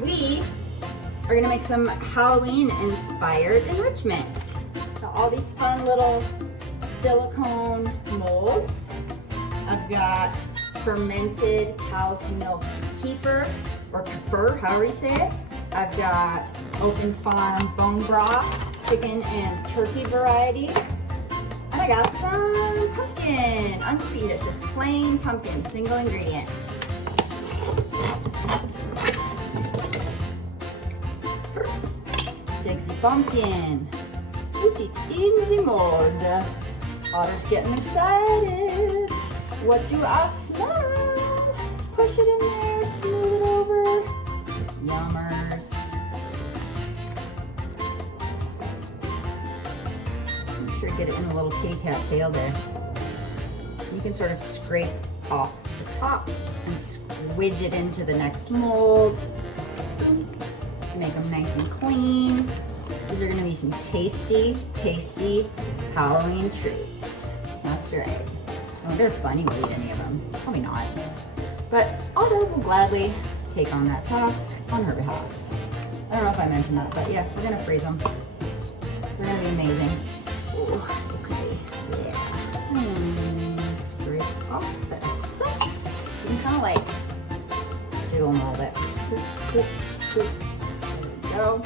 we are gonna make some Halloween inspired enrichment. Got all these fun little silicone molds. I've got fermented cow's milk kefir, or kefir, however you say it. I've got Open Farm bone broth, chicken and turkey variety. And I got some pumpkin, unsweetened, it's just plain pumpkin, single ingredient. Take the pumpkin, put it in the mold. Otter's getting excited. What do I smell? Push it in there, smooth it over. Yummers. Make sure you get it in the little kitty cat tail there. You can sort of scrape off the top and squidge it into the next mold. Make them nice and clean. These are gonna be some tasty, tasty Halloween treats. That's right. I wonder if Bunny will eat any of them. Probably not. But Otter will gladly take on that task on her behalf. I don't know if I mentioned that, but yeah, we're gonna freeze them. They're gonna be amazing. Ooh, okay, yeah. Scrape off the excess. You can kind of like jiggle them a little bit. There we go.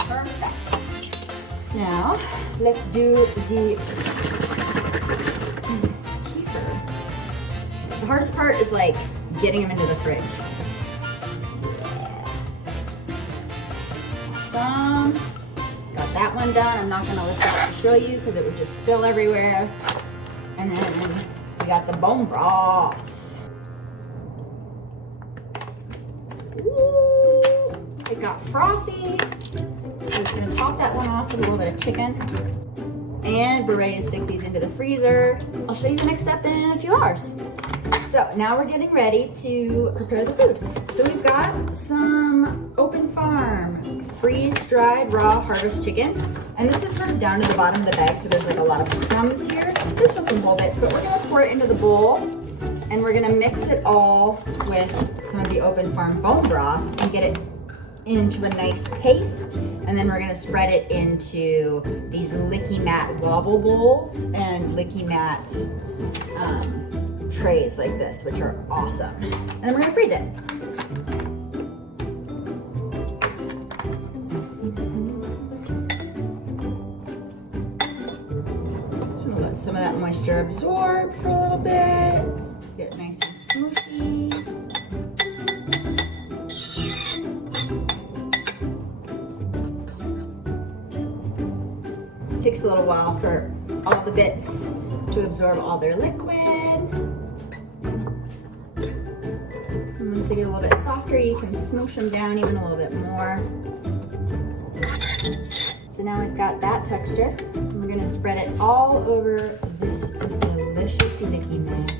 Perfect. Now, let's do the kefir. The hardest part is like getting them into the fridge. Awesome. Got that one done. I'm not gonna lift it up to show you because it would just spill everywhere. And then we got the bone broth. Ooh, it got frothy. I'm just gonna top that one off with a little bit of chicken. And we're ready to stick these into the freezer. I'll show you the next step in a few hours. So now we're getting ready to prepare the food. So we've got some Open Farm freeze-dried raw harvest chicken. And this is sort of down to the bottom of the bag, so there's like a lot of crumbs here. There's still some whole bits, but we're gonna pour it into the bowl and we're gonna mix it all with some of the Open Farm bone broth and get it into a nice paste, and then we're gonna spread it into these Licky Mat wobble bowls and Licky Mat trays like this, which are awesome. And then we're gonna freeze it. Just gonna let some of that moisture absorb for a little bit, get it nice and smooshy. Takes a little while for all the bits to absorb all their liquid. And once they get a little bit softer, you can smoosh them down even a little bit more. So now we've got that texture. And we're gonna spread it all over this delicious Licky Mat.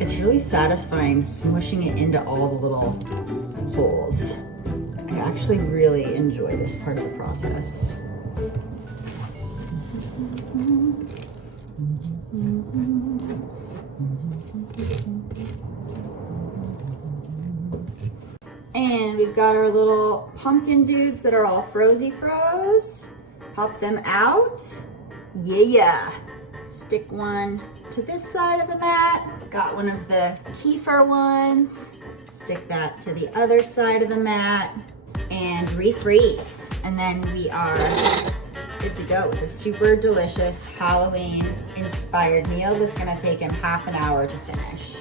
It's really satisfying smushing it into all the little holes. I actually really enjoy this part of the process. And we've got our little pumpkin dudes that are all froze. Pop them out. Yeah. Stick one to this side of the mat. Got one of the kefir ones. Stick that to the other side of the mat and refreeze. And then we are good to go with a super delicious Halloween inspired meal that's gonna take him half an hour to finish.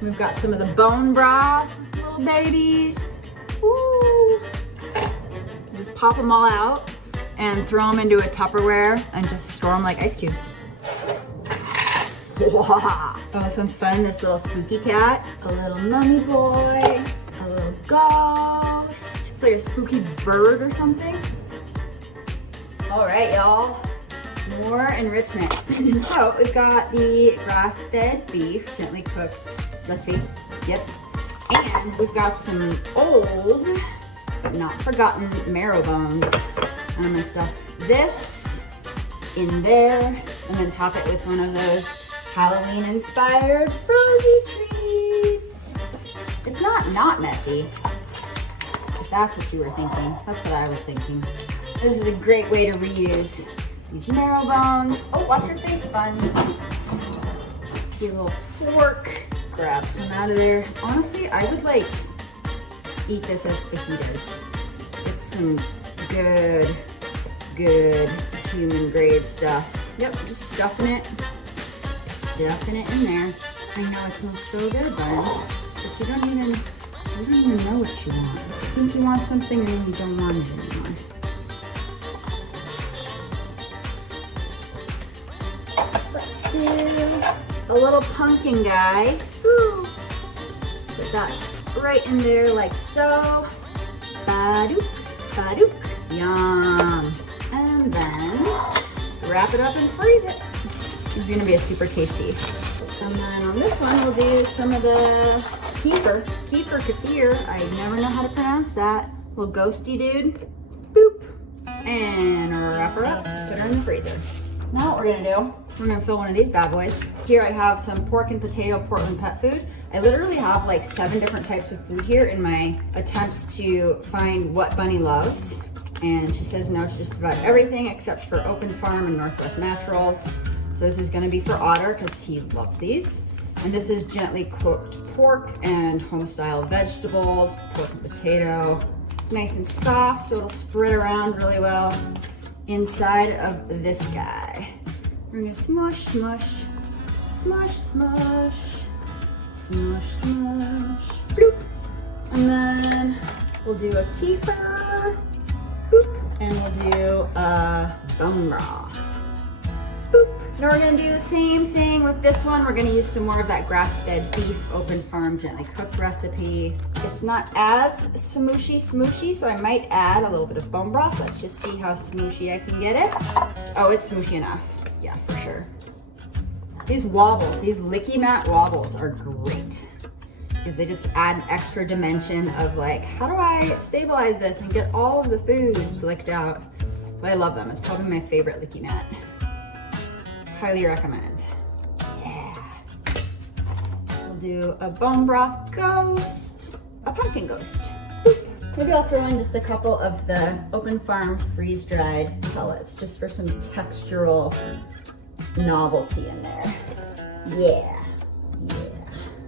We've got some of the bone broth, little babies. Woo. Just pop them all out and throw them into a Tupperware and just store them like ice cubes. Oh, this one's fun. This little spooky cat, a little mummy boy, a little ghost. It's like a spooky bird or something. All right, y'all. More enrichment. So we've got the grass-fed beef, gently cooked recipe. Yep. And we've got some old, but not forgotten marrow bones. I'm gonna stuff this in there and then top it with one of those Halloween-inspired frozy treats. It's not messy, if that's what you were thinking. That's what I was thinking. This is a great way to reuse these marrow bones. Oh, watch your face, Buns. Get a little fork, grab some out of there. Honestly, I would like eat this as fajitas. It's some good human grade stuff. Yep, just stuffing it in there. I know it smells so good, Buns, but you don't even know what you want. You think you want something and then you don't want it anymore. Let's do a little pumpkin guy. Woo. Put that right in there like so. Badook, badook, yum. And then wrap it up and freeze it. It's gonna be a super tasty. And then on this one, we'll do some of the kefir, I never know how to pronounce that. Little ghosty dude, boop. And wrap her up, put her in the freezer. Now what we're gonna do, we're gonna fill one of these bad boys. Here I have some pork and potato Portland pet food. I literally have like 7 different types of food here in my attempts to find what Bunny loves. And she says no to just about everything except for Open Farm and Northwest Naturals. So this is gonna be for Otter because he loves these. And this is gently cooked pork and home-style vegetables, pork and potato. It's nice and soft, so it'll spread around really well inside of this guy. We're gonna smush, smush, smush, smush, smush, smush, bloop. And then we'll do a kefir, boop, and we'll do a bone broth, boop. Now we're gonna do the same thing with this one. We're gonna use some more of that grass-fed beef, Open Farm, gently cooked recipe. It's not as smooshy, so I might add a little bit of bone broth. Let's just see how smooshy I can get it. Oh, it's smooshy enough. Yeah, for sure. These wobbles, these Licky Mat wobbles are great because they just add extra dimension of like, how do I stabilize this and get all of the foods licked out? So I love them. It's probably my favorite Licky Mat. Highly recommend. Yeah. We'll do a bone broth ghost, a pumpkin ghost. Maybe I'll throw in just a couple of the Open Farm freeze-dried pellets just for some textural novelty in there. Yeah, yeah.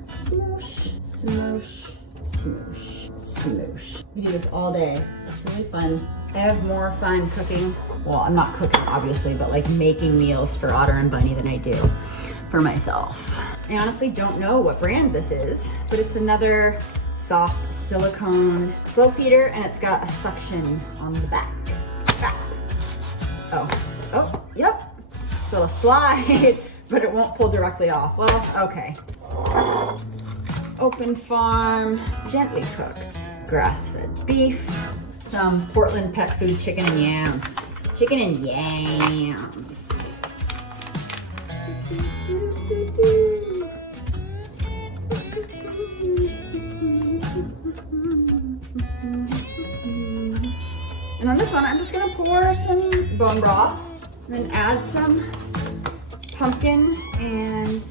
Smoosh, smoosh, smoosh, smoosh. We do this all day. It's really fun. I have more fun cooking. Well, I'm not cooking obviously, but like making meals for Otter and Bunny than I do for myself. I honestly don't know what brand this is, but it's another soft silicone slow feeder and it's got a suction on the back. Oh, yep. So it'll slide, but it won't pull directly off. Well, okay. Open Farm, gently cooked, grass-fed beef, some Portland pet food chicken and yams. Chicken and yams. And on this one, I'm just gonna pour some bone broth, and then add some pumpkin and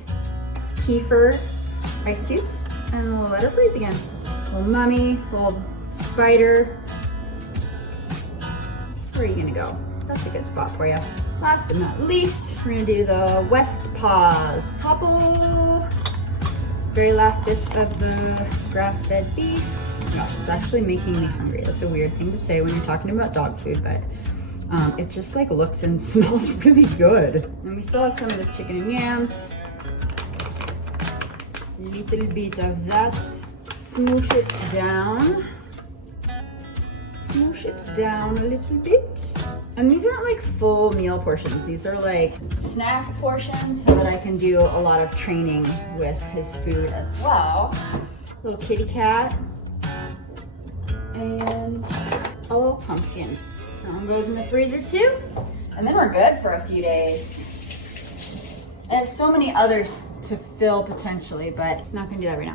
kefir ice cubes, and we'll let her freeze again. Little mummy, little spider. Where are you gonna go? That's a good spot for you. Last but not least, we're gonna do the West Paws Topple. Very last bits of the grass-fed beef. Oh my gosh, it's actually making me hungry. That's a weird thing to say when you're talking about dog food, but it just like looks and smells really good. And we still have some of this chicken and yams. Little bit of that. Smoosh it down. Smoosh it down a little bit. And these aren't like full meal portions. These are like snack portions so that I can do a lot of training with his food as well. Little kitty cat. And a little pumpkin. That one goes in the freezer too. And then we're good for a few days. I have so many others to fill potentially, but I'm not gonna do that right now.